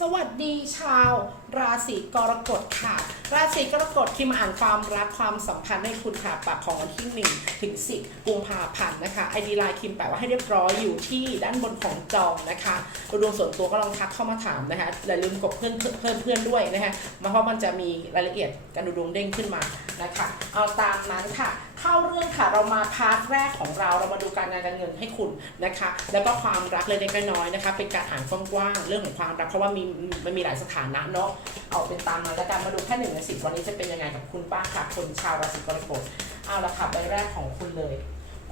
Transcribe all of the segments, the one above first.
สวัสดีชาวราศีกรกฎค่ะ ราศีกรกฎคิมอ่านความรักความสัมพันธ์ให้คุณค่ะปากของวันที่1ถึง10กุมภาพันธ์นะคะไอดีไลน์คิมแปะว่าให้เรียบร้อยอยู่ที่ด้านบนของจองนะคะดวงส่วนตัวก็ลองทักเข้ามาถามนะคะอย่าลืมกดเพื่อนเพิ่มเพื่อนด้วยนะคะมาเพราะมันจะมีรายละเอียดการดูดวงเด้งขึ้นมานะคะ เอาตามนั้นค่ะ เข้าเรื่องค่ะเรามาพาร์ทแรกของเราเรามาดูการงานการเงินให้คุณนะคะ แล้วก็ความรักเล็กๆน้อยๆนะคะ เป็นการอ่านกว้างๆเรื่องของความรักเพราะว่ามีมันมีหลายสถานะเนาะเอาเป็นตามนั้นแล้วกันมาดูแค่หนึ่งในสิบวันนี้จะเป็นยังไงกับคุณป้าค่ะ คนชาวราศีกรกฎเอาละค่ะใบแรกของคุณเลย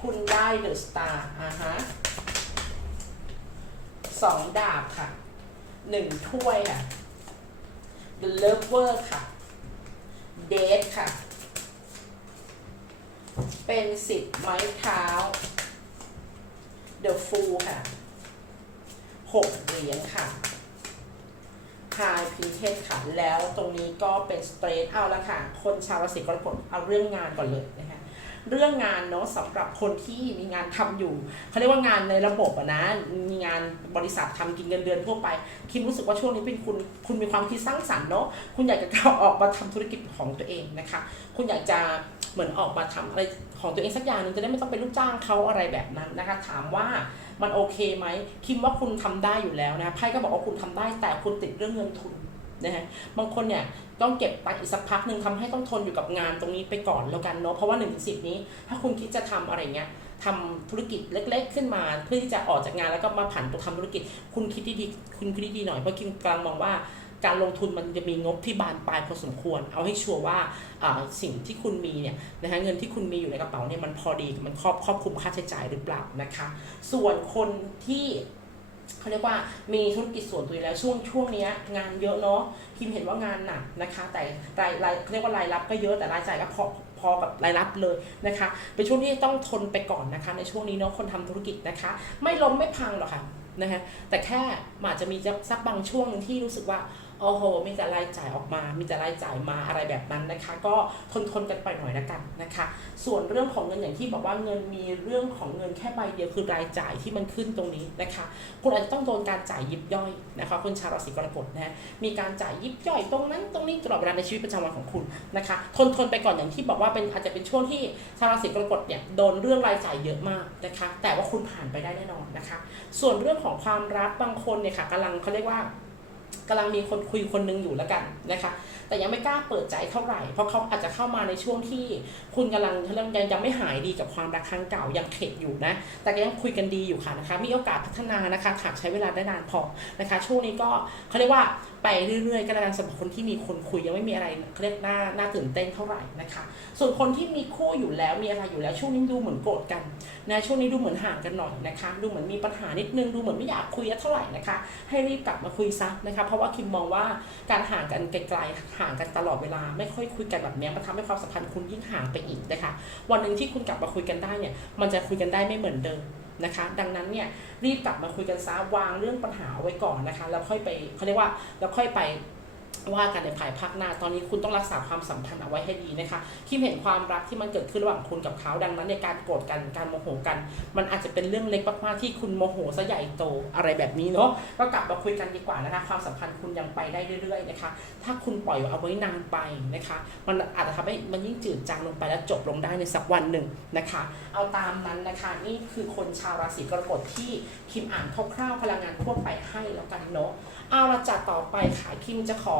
คุณได้เดอะสตาร์อ่าฮะสองดาบค่ะหนึ่งถ้วยค่ะ The Lover ค่ะเดทค่ะ เป็นสิบไม้เท้า The Fool ค่ะหกเหรียญค่ะ High p r i n c e s ค่ะ แล้วตรงนี้ก็เป็น Straight เอาละค่ะ คนชาวราศีกรกฎเอาเรื่องงานก่อนเลยนะคะเรื่องงานเนาะสำหรับคนที่มีงานทำอยู่เขาเรียกว่างานในระบบอะนะมีงานบริษัททำกินเงินเดือนทั่วไป คิดรู้สึกว่าช่วงนี้เป็นคุณคุณมีความคิดสร้างสรรค์เนาะคุณอยากจะก้าออกมาทำธุรกิจของตัวเองนะคะ คุณอยากจะ เหมือนออกมาทำอะไรของตัวเองสักอย่างหนึงจะได้ไม่ต้องเป็นลูกจ้างเขาอะไรแบบนั้นนะคะถามว่ามันโอเคไหมคิดว่าคุณทำได้อยู่แล้วนะไพ่ก็บอกว่าคุณทำได้แต่คุณติดเรื่องเงินทุนนะฮะบางคนเนี่ยต้องเก็บไปอีกสักพักหนึ่งทำให้ต้องทนอยู่กับงานตรงนี้ไปก่อนแล้วกันเนาะเพราะว่า1นถึงสินี้ ถ้าคุณคิดจะทำอะไรเงี้ยทำธุรกิจเล็ก ๆ ขึ้นมา เพื่อที่จะออกจากงานแล้วก็มาผันตัวทำธุรกิจ คุณคิดดีๆคุณคิดดีๆหน่อยเพราะคิมกำลังมองว่า การลงทุนมันจะมีงบที่บานปลายพอสมควร เอาให้ชัวร์ว่าสิ่งที่คุณมีเนี่ยนะคะเงินที่คุณมีอยู่ในกระเป๋าเนี่ยมันพอดีมันครอบครอบคลุมค่าใช้จ่ายหรือเปล่านะคะ ส่วนคนที่เขาเรียกว่ามีธุรกิจส่วนตัวแล้วช่วงช่วงเนี้ยงานเยอะเนาะคิมเห็นว่างานหนักนะคะ แต่รายรายเรียกว่ารายรับก็เยอะแต่รายจ่ายก็พอพอกับรายรับเลยนะคะเป็นช่วงที่ต้องทนไปก่อนนะคะ ในช่วงนี้เนาะคนทำธุรกิจนะคะ ไม่ล้มไม่พังหรอกค่ะนะคะแต่แค่อาจจะมีสักบางช่วงที่รู้สึกว่า โอ้โห มีแต่รายจ่ายออกมา มีแต่รายจ่ายมาอะไรแบบนั้นนะคะ ก็ทนทนกันไปหน่อยละกันนะคะ ส่วนเรื่องของเงินอย่างที่บอกว่าเงินมีเรื่องของเงินแค่ใบเดียวคือรายจ่ายที่มันขึ้นตรงนี้นะคะ คุณอาจจะต้องโดนการจ่ายยิบย่อยนะคะคุณชาวราศีกรกฎนะฮะมีการจ่ายยิบย่อยตรงนั้นตรงนี้ตลอดเวลาในชีวิตประจำวันของคุณนะคะ ทนทนไปก่อนอย่างที่บอกว่าเป็นอาจจะเป็นช่วงที่ชาวราศีกรกฎเนี่ยโดนเรื่องรายจ่ายเยอะมากนะคะ แต่ว่าคุณผ่านไปได้แน่นอนนะคะ ส่วนเรื่องของความรักบางคนเนี่ยค่ะกำลังเขาเรียกว่า กำลังมีคนคุยคนหนึงอยู่แล้วกันนะคะ แต่ยังไม่กล้าเปิดใจเท่าไหร่ เพราะเขาอาจจะเข้ามาในช่วงที่คุณกำลังยังยังไม่หายดีกับความรักครั้งเก่ายังเข็ดอยู่นะ แต่ยังคุยกันดีอยู่ค่ะนะคะ มีโอกาสพัฒนานะคะหากใช้เวลาได้นานพอนะคะ ช่วงนี้ก็เขาเรียกว่า ไปเรื่อยๆก็แล้วกันสำหรับคนที่มีคนคุยยังไม่มีอะไรเขาเรียกน่าน่าตื่นเต้นเท่าไหร่นะคะ ส่วนคนที่มีคู่อยู่แล้วมีอะไรอยู่แล้วช่วงนี้ดูเหมือนโกรธกันนะช่วงนี้ดูเหมือนห่างกันหน่อยนะคะ ดูเหมือนมีปัญหานิดนึงดูเหมือนไม่อยากคุยเท่าไหร่นะคะ ให้รีบกลับมาคุยซะนะคะ เพราะว่าคิมมองว่าการห่างกันไกลๆห่างกันตลอดเวลา ไม่ค่อยคุยกันแบบนี้มันทำให้ความสัมพันธ์คุณยิ่งห่างไปอีกนะคะ วันหนึ่งที่คุณกลับมาคุยกันได้เนี่ยมันจะคุยกันได้ไม่เหมือนเดิม นะคะ ดังนั้นเนี่ยรีบกลับมาคุยกันซะวางเรื่องปัญหาไว้ก่อนนะคะแล้วค่อยไปเขาเรียกว่าแล้วค่อยไป ว่ากันในภายภาคหน้า ตอนนี้คุณต้องรักษาความสัมพันธ์เอาไว้ให้ดีนะคะคิมเห็นความรักที่มันเกิดขึ้นระหว่างคุณกับเขาดังนั้นในการโกรธกันการโมโหกัน มันอาจจะเป็นเรื่องเล็กมากๆที่คุณโมโหซะใหญ่โตอะไรแบบนี้เนาะก็กลับมาคุยกันดีกว่านะคะ ความสัมพันธ์คุณยังไปได้เรื่อยๆนะคะ ถ้าคุณปล่อยเอาไว้นานไปนะคะ มันอาจจะทำให้มันยิ่งจืดจางลงไปและจบลงได้ในสักวันหนึ่งนะคะ เอาตามนั้นนะคะนี่คือคนชาวราศีกรกฎที่คิมอ่านคร่าวๆพลังงานทั่วไปให้แล้วกันเนาะเอาละจัดต่อไปค่ะคิมจะขอ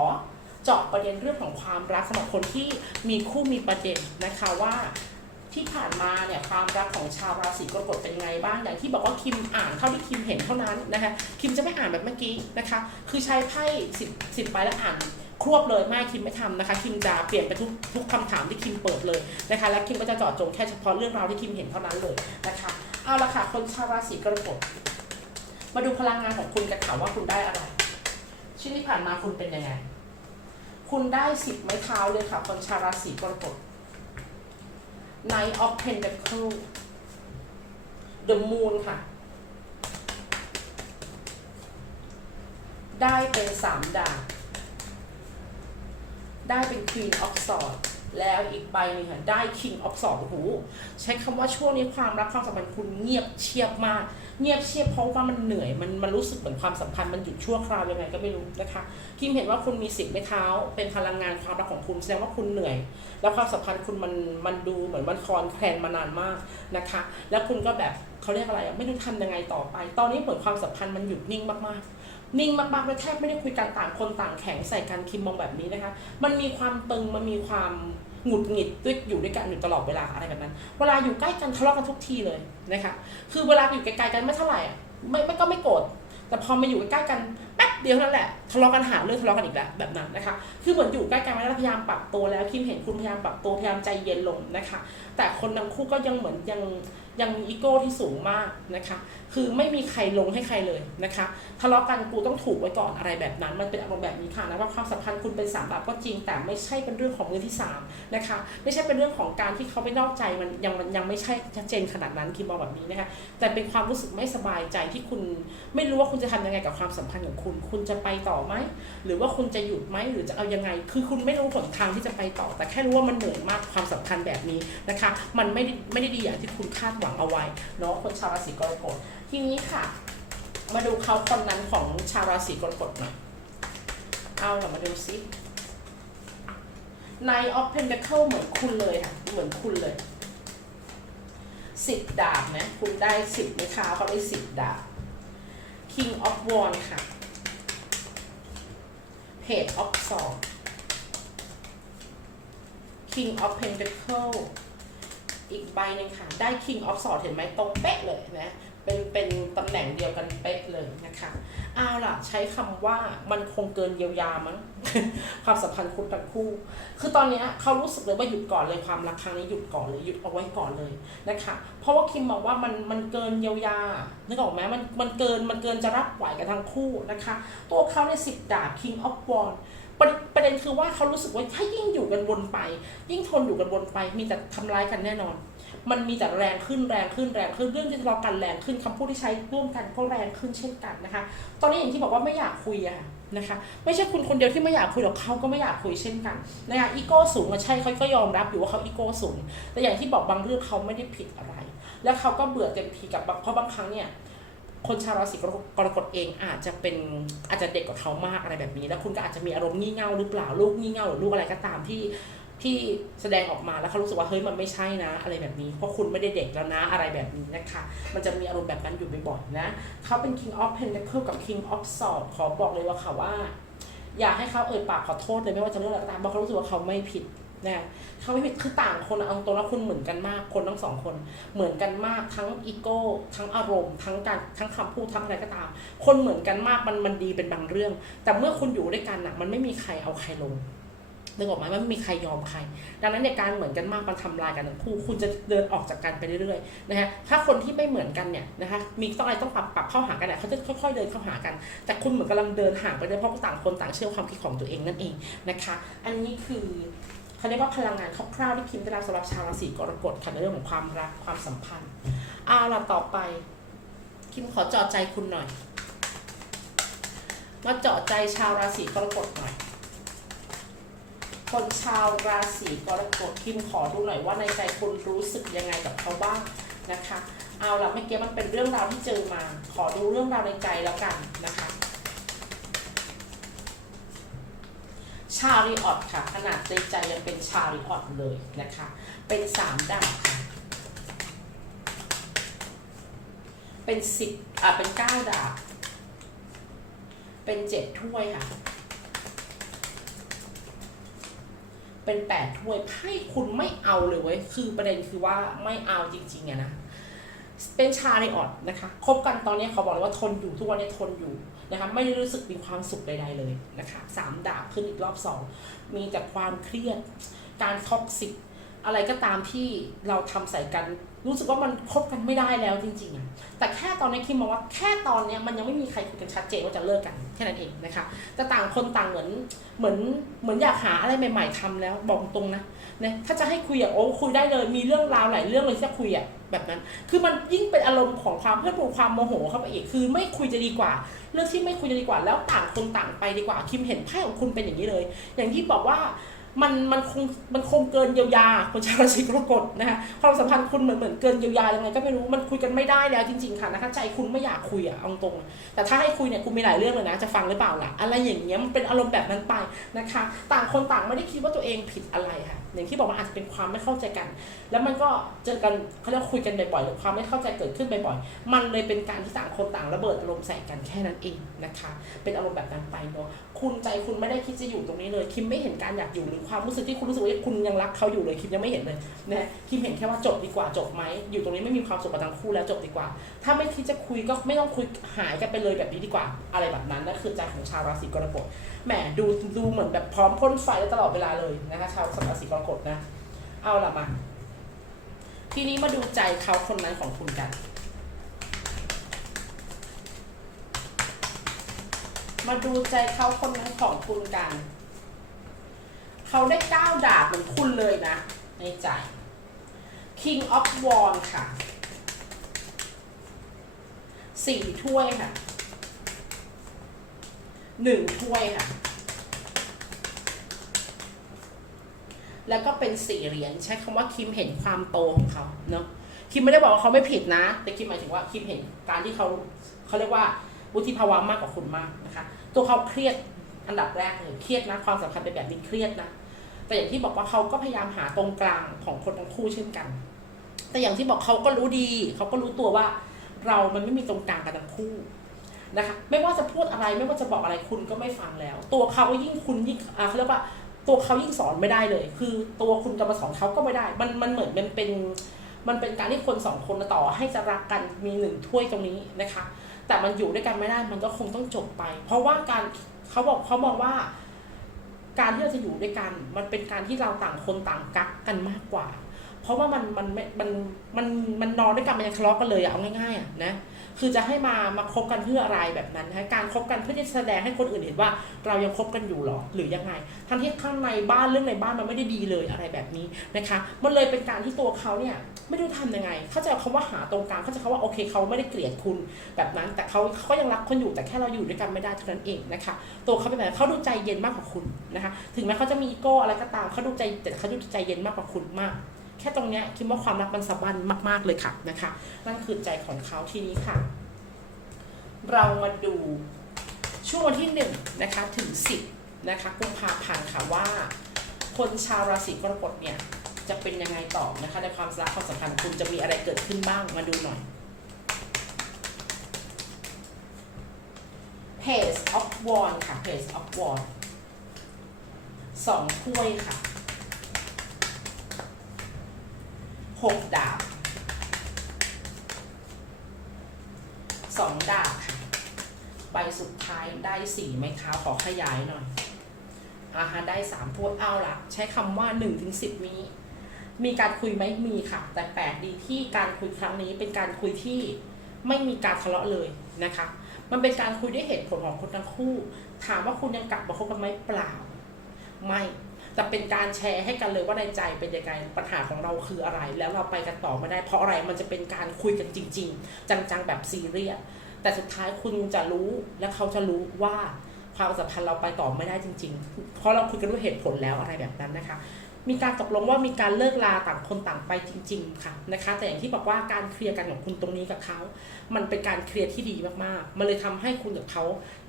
เจาะประเด็นเรื่องของความรักสำหรับคนที่มีคู่มีประเด็นนะคะว่าที่ผ่านมาเนี่ยความรักของชาวราศีกรกฎเป็นไงบ้างอย่างที่บอกว่าคิมอ่านเท่าที่คิมเห็นเท่านั้นนะคะคิมจะไม่อ่านแบบเมื่อกี้นะคะ คือใช้ไพ่สิบสิบใบแล้วอ่านควบเลยไม่คิมไม่ทำนะคะ คิมจะเปลี่ยนไปทุกทุกคำถามที่คิมเปิดเลยนะคะ และคิมก็จะเจาะจงแค่เฉพาะเรื่องราวที่คิมเห็นเท่านั้นเลยนะคะเอาละค่ะคนชาวราศีกรกฎมาดูพลังงานของคุณกันค่ะว่าคุณได้อะไรชิ้นที่ผ่านมาคุณเป็นยังไง คุณได้สิบไม้เท้าเลยค่ะ คนชาราศีกรกฎ Knight of Pentacle The Moon ค่ะ ได้เป็นสามดาบได้เป็น Queen of Swords แล้วอีกใบหนึงค่ะ ได้ King of สองหู ใช้คำว่าช่วงนี้ความรักความสัมพันธ์คุณเงียบเชียบมาก เงียบเชียบเพราะว่ามันเหนื่อยมันมันรู้สึกเหมือนความสัมพันธ์มันหยุดชั่วคราวยังไงก็ไม่รู้นะคะคิมเห็นว่าคุณมีสิบไม้เท้า เป็นพลังงานความรักของคุณแสดงว่าคุณเหนื่อย แล้วความสัมพันธ์คุณมันมันดูเหมือนมันคลอนแคลนมานานมากนะคะ แล้วคุณก็แบบเขาเรียกอะไรไม่รู้ทำยังไงต่อไป ตอนนี้เหมือนความสัมพันธ์มันหยุดนิ่งมากๆนิ่งมากๆและแทบไม่ได้คุยกันต่างคนต่างแข็งใส่กันคิมมองแบบนี้นะคะ มันมีความตึง มันมีความ หงุดหงิดด้วยอยู่ด้วยกันอยู่ตลอดเวลาอะไรแบบนั้น เวลาอยู่ใกล้กันทะเลาะกันทุกทีเลยนะคะ คือเวลาอยู่ไกลๆกันไม่เท่าไหร่อะไม่ไม่ก็ไม่โกรธแต่พอมาอยู่ใกล้ๆกันแป๊บเดียวเท่านั้นแหละทะเลาะกันหาเรื่องทะเลาะกันอีกแล้วแบบนั้นนะคะ คือเหมือนอยู่ใกล้กันแล้วพยายามปรับตัวแล้วคิมเห็นคุณพยายามปรับตัวพยายามใจเย็นลงนะคะ แต่คนทั้งคู่ก็ยังเหมือนยังยังมีอีโก้ที่สูงมากนะคะ คือไม่มีใครลงให้ใครเลยนะคะ ทะเลาะกันกูต้องถูกไว้ก่อนอะไรแบบนั้น มันเป็นอารมณ์แบบนี้ค่ะนะว่าความสัมพันธ์คุณเป็นสามแบบก็จริง แต่ไม่ใช่เป็นเรื่องของมือที่สามนะคะ ไม่ใช่เป็นเรื่องของการที่เขาไปนอกใจมันยังมันยังไม่ใช่ชัดเจนขนาดนั้นคิมมองแบบนี้นะคะ แต่เป็นความรู้สึกไม่สบายใจที่คุณไม่รู้ว่าคุณจะทำยังไงกับความสัมพันธ์ของคุณคุณจะไปต่อไหม หรือว่าคุณจะหยุดไหมหรือจะเอายังไง คือคุณไม่รู้หนทางที่จะไปต่อ แต่แค่รู้ว่ามันเหนื่อยมากความสัมพันธ์แบบนี้นะคะ มันไม่ได้ไม่ได้ดีอย่างที่คุณคาดหวังเอาไว้เนาะคนชาวราศีกรกฎทีนี้ค่ะ มาดูเขาคนนั้นของชาวราศีกรกฎหน่อยเอาเรามาดูซิในออฟเพนเดเคิลเหมือนคุณเลยค่ะ เหมือนคุณเลยสิบดาบนะ คุณได้สิบไม้เท้าเขาได้สิบดาบ King of w a n d ค่ะ Page of Swords King of Pentacle อีกใบหนึ่งค่ะ ได้ King of Swords เห็นไหมตรงเป๊ะเลยนะ เป็นเป็นตำแหน่งเดียวกันเป๊ะเลยนะคะเอาล่ะ ใช้คำว่ามันคงเกินเยียวยามั้งความสัมพันธ์คุณทั้งคู่ คือตอนนี้เขารู้สึกเลยว่าหยุดก่อนเลยความรักครั้งนี้หยุดก่อนเลยหยุดเอาไว้ก่อนเลยนะคะ เพราะว่าคิมบอกว่ามันมันเกินเยียวยานึกออกไหมมันมันเกินมันเกินจะรับไหวกับทั้งคู่นะคะ ตัวเขาในสิบดาบ King of w a n d ประประเด็นคือว่าเขารู้สึกว่าถ้ายิ่งอยู่กันวนไป ยิ่งทนอยู่กันวนไปมีแต่ทำร้ายกันแน่นอน มันมีแต่แรงขึ้นแรงขึ้นแรงขึ้นเรื่องที่ทะเลาะกันแรงขึ้นคำพูดที่ใช้ร่วมกันก็แรงขึ้นเช่นกันนะคะ ตอนนี้อย่างที่บอกว่าไม่อยากคุยอะนะคะ ไม่ใช่คุณคนเดียวที่ไม่อยากคุยหรอกเขาก็ไม่อยากคุยเช่นกันนะคะอีโก้สูงอะใช่เขาก็ยอมรับอยู่ว่าเขาอีโก้สูง แต่อย่างที่บอกบางเรื่องเขาไม่ได้ผิดอะไร แล้วเขาก็เบื่อเต็มทีกับเพราะบางครั้งเนี่ยคนชาวราศีกรกฎเองอาจจะเป็นอาจจะเด็กกว่าเขามากอะไรแบบนี้ แล้วคุณก็อาจจะมีอารมณ์งี่เง่าหรือเปล่าลูกงี่เง่าหรือลูกอะไรก็ตามที่ ที่แสดงออกมาแล้วเขารู้สึกว่าเฮ้ยมันไม่ใช่นะ อะไรแบบนี้เพราะคุณไม่ได้เด็กแล้วนะอะไรแบบนี้นะคะมันจะมีอารมณ์แบบนั้นอยู่บ่อยๆนะเขาเป็น King of Pentacle กับ King of Swords ขอบอกเลยว่าค่ะว่า อย่าให้เขาเอ่ยปากขอโทษเลยไม่ว่าจะเรื่องอะไรก็ตามเพราะเขารู้สึกว่าเขาไม่ผิดนะเขาไม่ผิดคือต่างคนเอาตรงแล้วคุณเหมือนกันมากคนทั้งสองคน เหมือนกันมากทั้งอีโก้ทั้งอารมณ์ทั้งการทั้งคำพูดทั้งอะไรก็ตาม คนเหมือนกันมากมันมันดีเป็นบางเรื่อง แต่เมื่อคุณอยู่ด้วยกันอะมันไม่มีใครเอาใครลง นึกออกไหมมันไม่มีใครยอมใคร ดังนั้นในการเหมือนกันมากมันทำลายกันทั้งคู่คุณจะเดินออกจากกันไปเรื่อยๆนะฮะถ้าคนที่ไม่เหมือนกันเนี่ยนะคะมีต้องอะไรต้องปรับปรับเข้าหากันเนี่ยเขาจะค่อยๆเดินเข้าหากัน แต่คุณเหมือนกำลังเดินห่างไปเรื่อยเพราะต่างคนต่างเชื่อความคิดของตัวเองนั่นเองนะคะ อันนี้คือเขาเรียกว่าพลังงานคร่าวๆที่คิมได้รับสำหรับชาวราศีกรกฎค่ะในเรื่องของความรักความสัมพันธ์เอาล่ะต่อไปคิมขอเจาะใจคุณหน่อย มาเจาะใจชาวราศีกรกฎหน่อย คนชาวราศีกรกฎคิมขอดูหน่อยว่าในใจคุณรู้สึกยังไงกับเขาบ้างนะคะ เอาละเมื่อกี้มันเป็นเรื่องราวที่เจอมา ขอดูเรื่องราวในใจแล้วกันนะคะ ชาริออตค่ะ ขนาดในใจยังเป็นชาริออตเลยนะคะ เป็นสามดาบค่ะ เป็นสิบอะเป็นเก้าดาบ เป็นเจ็ดถ้วยค่ะ เป็นแปดถ้วยไพ่คุณไม่เอาเลยเว้ยคือประเด็นคือว่าไม่เอาจริงๆอะนะเป็นชาในออดนะคะคบกันตอนนี้เขาบอกเลยว่าทนอยู่ทุกวันนี้ทนอยู่นะคะไม่ได้รู้สึกมีความสุขใดๆเลยนะคะสามดาบขึ้นอีกรอบสองมีแต่ความเครียดการท็อกซิกอะไรก็ตามที่เราทำใส่กัน รู้สึกว่ามันคบกันไม่ได้แล้วจริงๆ แต่แค่ตอนนี้คิมมองว่าแค่ตอนเนี้ยมันยังไม่มีใครคุยกันชัดเจนว่าจะเลิกกันแค่นั้นเองนะคะแต่ต่างคนต่างเหมือนเหมือนเหมือนอยากหาอะไรใหม่ ๆทำแล้วบอกตรงนะนะถ้าจะให้คุยอะโอ้คุยได้เลยมีเรื่องราวหลายเรื่องเลยที่จะคุยอะแบบนั้น คือมันยิ่งเป็นอารมณ์ของความเพื่อนผูความโมโหเข้าไปอีกคือไม่คุยจะดีกว่า เรื่องที่ไม่คุยจะดีกว่า แล้วต่างคนต่างไปดีกว่าคิมเห็นไพ่ของคุณเป็นอย่างนี้เลย อย่างที่บอกว่า มันมันคงมันคงเกินเยียวยาคนชาวราศีกรกฎนะคะความสัมพันธ์คุณเหมือนเหมือนเกินเยียวยายังไงก็ไม่รู้มันคุยกันไม่ได้แล้วจริงๆค่ะนะคะใจคุณไม่อยากคุยอะเอาตรงแต่ถ้าให้คุยเนี่ยคุณมีหลายเรื่องเลยนะ จะฟังหรือเปล่าล่ะอะไรอย่างเงี้ยมันเป็นอารมณ์แบบนั้นไปนะคะ ต่างคนต่างไม่ได้คิดว่าตัวเองผิดอะไรค่ะอย่างที่บอกว่าอาจจะเป็นความไม่เข้าใจกัน แล้วมันก็เจอกันเขาเรียกคุยกันบ่อยๆหรือความไม่เข้าใจเกิดขึ้นบ่อยๆมันเลยเป็นการที่ต่างคนต่างระเบิดอารมณ์ใส่กันแค่นั้นเองนะคะ เป็นอารมณ์แบบนั้นไปเนาะ คุณใจคุณไม่ได้คิดจะอยู่ตรงนี้เลย คิมไม่เห็นการอยากอยู่หรือความรู้สึกที่คุณรู้สึกว่าคุณยังรักเขาอยู่เลยคิมยังไม่เห็นเลยนะคิมเห็นแค่ว่าจบดีกว่าจบไหมอยู่ตรงนี้ไม่มีความสุขกับทั้งคู่แล้วจบดีกว่า ถ้าไม่คิดจะคุยก็ไม่ต้องคุยหายกันไปเลยแบบนี้ดีกว่า อะไรแบบนั้นนั่นคือใจของชาวราศีกรกฎแหมดูดูเหมือนแบบพร้อมพ่นไฟตลอดเวลาเลยนะคะชาวราศีกรกฎนะ เอาละมา ทีนี้มาดูใจเขาคนนั้นของคุณกัน มาดูใจเขาคนนั้นของคุณกัน เขาได้ก้าวดาบเหมือนคุณเลยนะ ในใจ King of w a n d ค่ะสี่ถ้วยค่ะหนึ่งถ้วยค่ะ แล้วก็เป็นสี่เหรียญใช้คำว่าคิมเห็นความโตของเขาเนาะคิมไม่ได้บอกว่าเขาไม่ผิดนะ แต่คิมหมายถึงว่าคิมเห็นการที่เขาเขาเรียกว่า วุฒิภาวะมากกว่าคุณมากนะคะ ตัวเขาเครียดอันดับแรกเลยเครียดนะความสัมพันธ์เป็นแบบนี้เครียดนะแต่อย่างที่บอกว่าเขาก็พยายามหาตรงกลางของคนทั้งคู่เช่นกัน แต่อย่างที่บอกเขาก็รู้ดีเขาก็รู้ตัวว่า เรามันไม่มีตรงกลางกันทั้งคู่นะคะไม่ว่าจะพูดอะไรไม่ว่าจะบอกอะไรคุณก็ไม่ฟังแล้ว ตัวเขายิ่งคุณยิ่งเขาเรียกว่าตัวเขายิ่งสอนไม่ได้เลย คือตัวคุณจะมาสอนเขาก็ไม่ได้ มันมันเหมือนมันเป็น มันเป็นการที่คนสองคนต่อให้จะรักกันมีหนึ่งถ้วยตรงนี้นะคะ แต่มันอยู่ด้วยกันไม่ได้มันก็คงต้องจบไป เพราะว่าการเขาบอกเขามองว่า การที่เราจะอยู่ด้วยกัน มันเป็นการที่เราต่างคนต่างกักกันมากกว่า เพราะว่ามันมันไม่มันมันมันนอนด้วยกันมันยังทะเลาะกันเลยอะเอาง่ายๆอะนะ คือจะให้มามาคบกันเพื่ออะไรแบบนั้นนะการคบกันเพื่อที่จะแสดงให้คนอื่นเห็นว่า เรายังคบกันอยู่หรอหรือยังไง ทั้งที่ข้างในบ้านเรื่องในบ้านมันไม่ได้ดีเลยอะไรแบบนี้นะคะมันเลยเป็นการที่ตัวเขาเนี่ยไม่รู้ทำยังไง เขาจะคำว่าหาตรงกลางเขาจะคำว่าโอเคเขาไม่ได้เกลียดคุณแบบนั้น แต่เขาเขายังรักคนอยู่แต่แค่เราอยู่ด้วยกันไม่ได้เท่านั้นเองนะคะ ตัวเขาเป็นแบบเขาดูใจเย็นมากกว่าคุณนะคะ ถึงแม้เขาจะมีอีโก้อะไรก็ตามเขาดูใจแต่เขาดูใจเย็นมากกว่าคุณมาก แค่ตรงเนี้ยคิดว่าความรักมันสะบันมาก ๆเลยค่ะนะคะ นั่นคือใจของเขาทีนี้ค่ะ เรามาดูช่วงวันที่หนึ่งนะคะถึงสิบนะคะกุมภาพันธ์ค่ะว่า คนชาวราศีกรกฎเนี่ยจะเป็นยังไงต่อนะคะในความรักความสัมพันธ์คุณจะมีอะไรเกิดขึ้นบ้างมาดูหน่อย Page of w a n d ค่ะ Page of w a n d สองถ้วยค่ะ หกดาบสองดาบใบสุดท้ายได้สี่ไม้เท้าขอขยายหน่อยอาฮะได้สามพวกเอาละใช้คำว่าหนึ่งถึงสิบนี้ มีการคุยไหมมีค่ะ แต่แปลกดีที่การคุยครั้งนี้เป็นการคุยที่ไม่มีการทะเลาะเลยนะคะ มันเป็นการคุยด้วยเหตุผลของคนทั้งคู่ ถามว่าคุณยังกลับมาคบกันไหมเปล่า ไม่ แต่เป็นการแชร์ให้กันเลยว่าในใจเป็นยังไงปัญหาของเราคืออะไร แล้วเราไปกันต่อไม่ได้ เพราะอะไรมันจะเป็นการคุยกันจริง ๆ จังๆแบบซีเรียสแต่สุดท้ายคุณจะรู้และเขาจะรู้ว่าความสัมพันธ์เราไปต่อไม่ได้จริง ๆ เพราะเราคุยกันด้วยเหตุผลแล้วอะไรแบบนั้นนะคะ มีการตกลงว่ามีการเลิกลาต่างคนต่างไปจริง ๆ ค่ะนะคะ แต่อย่างที่บอกว่าการเคลียร์กันของคุณตรงนี้กับเขา มันเป็นการเคลียร์ที่ดีมากๆ มันเลยทำให้คุณกับเขา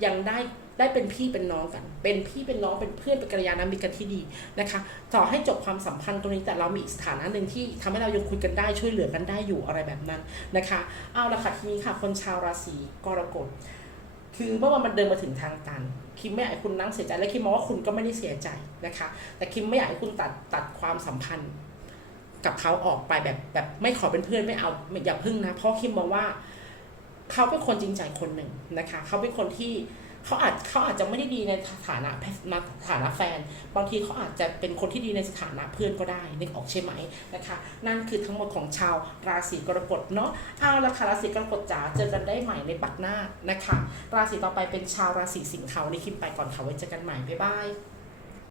ยังได้ได้เป็นพี่เป็นน้องกัน เป็นพี่เป็นน้องเป็นเพื่อนเป็นกัลยาณมิตรกันที่ดีนะคะ ต่อให้จบความสัมพันธ์ตรงนี้แต่เรามีอีกสถานะหนึ่งที่ทำให้เรายังคุยกันได้ช่วยเหลือกันได้อยู่อะไรแบบนั้นนะคะเอาละค่ะทีนี้ค่ะคนชาวราศีกรกฎคือเมื่อวันมันเดินมาถึงทางตัน คิมไม่อยากให้คุณนั่งเสียใจและคิมมองว่าคุณก็ไม่ได้เสียใจนะคะ แต่คิมไม่อยากให้คุณตัดตัดความสัมพันธ์กับเขาออกไปแบบแบบไม่ขอเป็นเพื่อนไม่เอาอย่าพึ่งนะเพราะคิมมองว่า เขาเป็นคนจริงใจคนหนึ่งนะคะ เขาเป็นคนที่ เขาอาจเขาอาจจะไม่ได้ดีในฐานะมาฐานะแฟน บางทีเขาอาจจะเป็นคนที่ดีในสถานะเพื่อนก็ได้นึกออกใช่ไหมนะคะ นั่นคือทั้งหมดของชาวราศีกรกฎเนาะเอาละค่ะราศีกรกฎจ๋าเจอกันได้ใหม่ในปักหน้านะคะ ราศีต่อไปเป็นชาวราศีสิงห์เขาในคลิปไปก่อนค่ะไว้เจอกันใหม่บ๊ายบาย